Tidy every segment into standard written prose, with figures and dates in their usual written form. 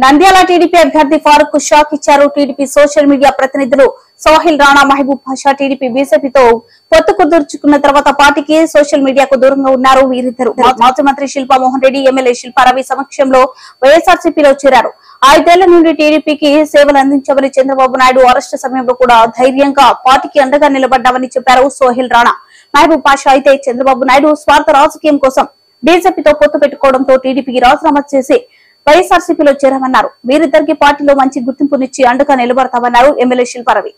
Nandyal TDP అభ్యర్థి ఫారూక్ కు shock ఇచ్చారు టీడీపీ సోషల్ మీడియా ప్రతినిధులు సోహిల్ రాణా, మహబూబ్ బాషా. టీడీపీ బీజేపీతో పొత్తు కుదుర్చుకున్న తర్వాత పార్టీకి సోషల్ మీడియాకు దూరంగా ఉన్నారు వీరిద్దరు. మాజీ మంత్రి శిల్పా మోహన్ రెడ్డి, ఎమ్మెల్యే శిల్పారవి సమక్షంలో వైఎస్ఆర్సీపీలో చేరారు. 5 ఏళ్ల నుండి టీడీపీకి సేవలు అందించామని, చంద్రబాబు నాయుడు అరెస్టు సమయంలో కూడా ధైర్యంగా పార్టీకి అండగా నిలబడ్డామని చెప్పారు సోహిల్ రాణా. మహబూబ్ బాషా అయితే చంద్రబాబు నాయుడు స్వార్థ రాజకీయం కోసం బీజేపీతో పొత్తు పెట్టుకోవడంతో టీడీపీకి రాజీనామా చేసి వైఎస్ఆర్సీపీలో చేరామన్నారు. వీరిద్దరికి పార్టీలో మంచి గుర్తింపునిచ్చి అండగా నిలబడతామన్నారు ఎమ్మెల్యే శిల్పారవి.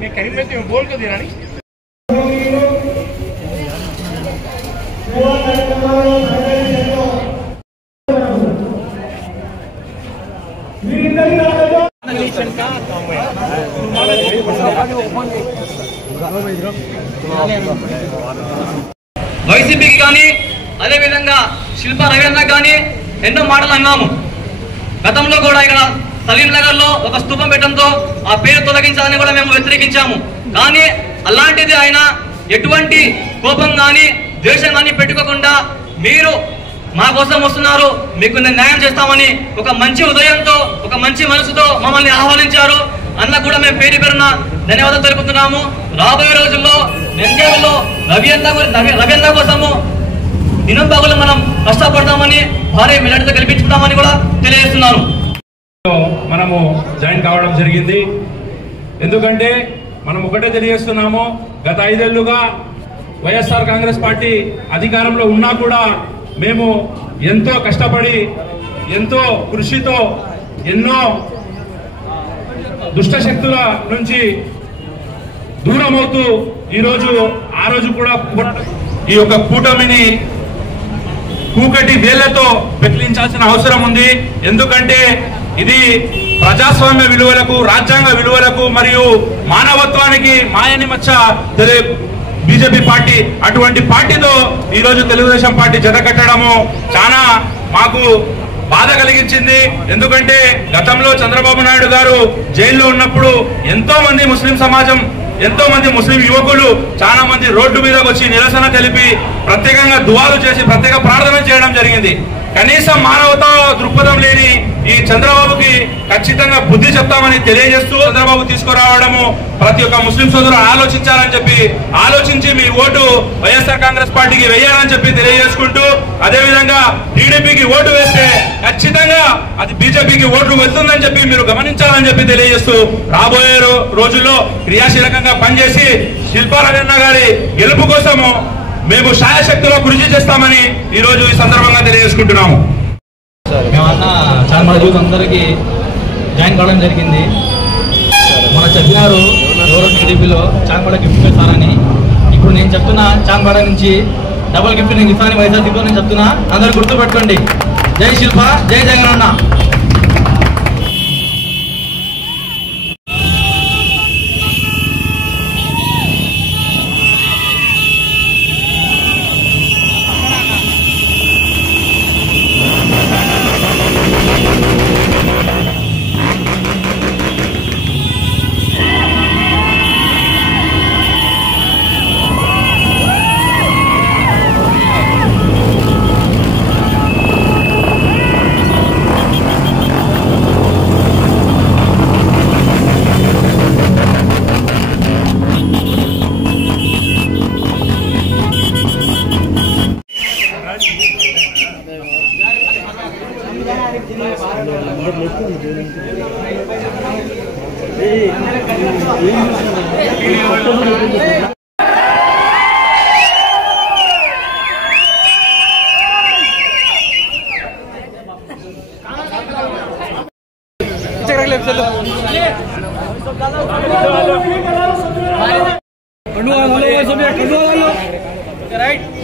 मैं कहीं में तो बोल को देना नहीं వైసీపీకి కానీ అదే విధంగా శిల్పా రవి అన్న కానీ ఎన్నో మాటలు అన్నాము. గతంలో కూడా ఇక్కడ సలీం నగర్ లో ఒక స్తూపం పెట్టడంతో ఆ పేరు తొలగించాలని కూడా మేము వ్యతిరేకించాము. కానీ అలాంటిది ఆయన ఎటువంటి కోపం కానీ ద్వేషం కానీ పెట్టుకోకుండా మీరు మా కోసం వస్తున్నారు, మీకు నేను న్యాయం చేస్తామని ఒక మంచి ఉదయంతో ఒక మంచి మనసుతో మమ్మల్ని ఆహ్వానించారు. అన్న కూడా మేము పేరు పేరున ధన్యవాదాలు తెలుపుతున్నాము. రాబోయే రోజుల్లో నంద్యాలలో రవి అన్న కోసము దినం పగలు మనం కష్టపడతామని, భారీ మెజార్టీతో గెలిపించుకుంటామని కూడా తెలియజేస్తున్నాను. మనము జాయిన్ కావడం జరిగింది. ఎందుకంటే మనం ఒకటే తెలియజేస్తున్నాము, గత 5 ఏళ్లుగా వైఎస్ఆర్ కాంగ్రెస్ పార్టీ అధికారంలో ఉన్నా కూడా మేము ఎంతో కష్టపడి ఎంతో కృషితో ఎన్నో దుష్ట శక్తుల నుంచి దూరమవుతూ ఈరోజు ఆ రోజు కూడా ఈ యొక్క కూటమిని కూకటి వేళ్లతో పెకిలించాల్సిన అవసరం ఉంది. ఎందుకంటే ఇది ప్రజాస్వామ్య విలువలకు, రాజ్యాంగ విలువలకు మరియు మానవత్వానికి మాయని మచ్చ బీజేపీ పార్టీ. అటువంటి పార్టీతో ఈరోజు తెలుగుదేశం పార్టీ జత కట్టడము చాలా మాకు బాధ కలిగించింది. ఎందుకంటే గతంలో చంద్రబాబు నాయుడు గారు జైల్లో ఉన్నప్పుడు ఎంతో మంది ముస్లిం సమాజం, ఎంతో మంది ముస్లిం యువకులు చాలా మంది రోడ్డు మీదకి వచ్చి నిరసన తెలిపి ప్రత్యేకంగా దువాలు చేసి ప్రత్యేక ప్రార్థన చేయడం జరిగింది. కనీసం మానవతా దృక్పథం లేని ఈ చంద్రబాబుకి ఖచ్చితంగా బుద్ధి చెప్తామని తెలియజేస్తూ చంద్రబాబు తీసుకురావడము ప్రతి ఒక్క ముస్లిం సోదరులు ఆలోచించాలని చెప్పి, ఆలోచించి మీ ఓటు వైఎస్ఆర్ కాంగ్రెస్ పార్టీకి వేయాలని చెప్పి తెలియజేసుకుంటూ, అదేవిధంగా టీడీపీకి ఓటు వేస్తే ఖచ్చితంగా అది బీజేపీకి ఓటు వెళ్తుందని చెప్పి మీరు గమనించాలని చెప్పి తెలియజేస్తూ, రాబోయే రోజుల్లో క్రియాశీలకంగా పనిచేసి శిల్పా రవి అన్న గారి గెలుపు కోసము మేము శాయశక్తిలో కృషి చేస్తామని ఈ రోజు ఈ సందర్భంగా తెలియజేసుకుంటున్నాము. మేమన్నా చాలా మంది యూత్ అందరికీ జాయిన్ కావడం జరిగింది. మన చెప్పినారు ఎవరో టీడీపీలో చాంపాడ గిఫ్ట్ ఇస్తారని. ఇప్పుడు నేను చెప్తున్నా, చాంపాడ నుంచి డబుల్ గిఫ్ట్ నేను ఇస్తానని వైఎస్ఆర్సీపీలో నేను చెప్తున్నా. అందరూ గుర్తుపెట్టుకోండి. జై శిల్ప, జై జగన్ అన్న. Right.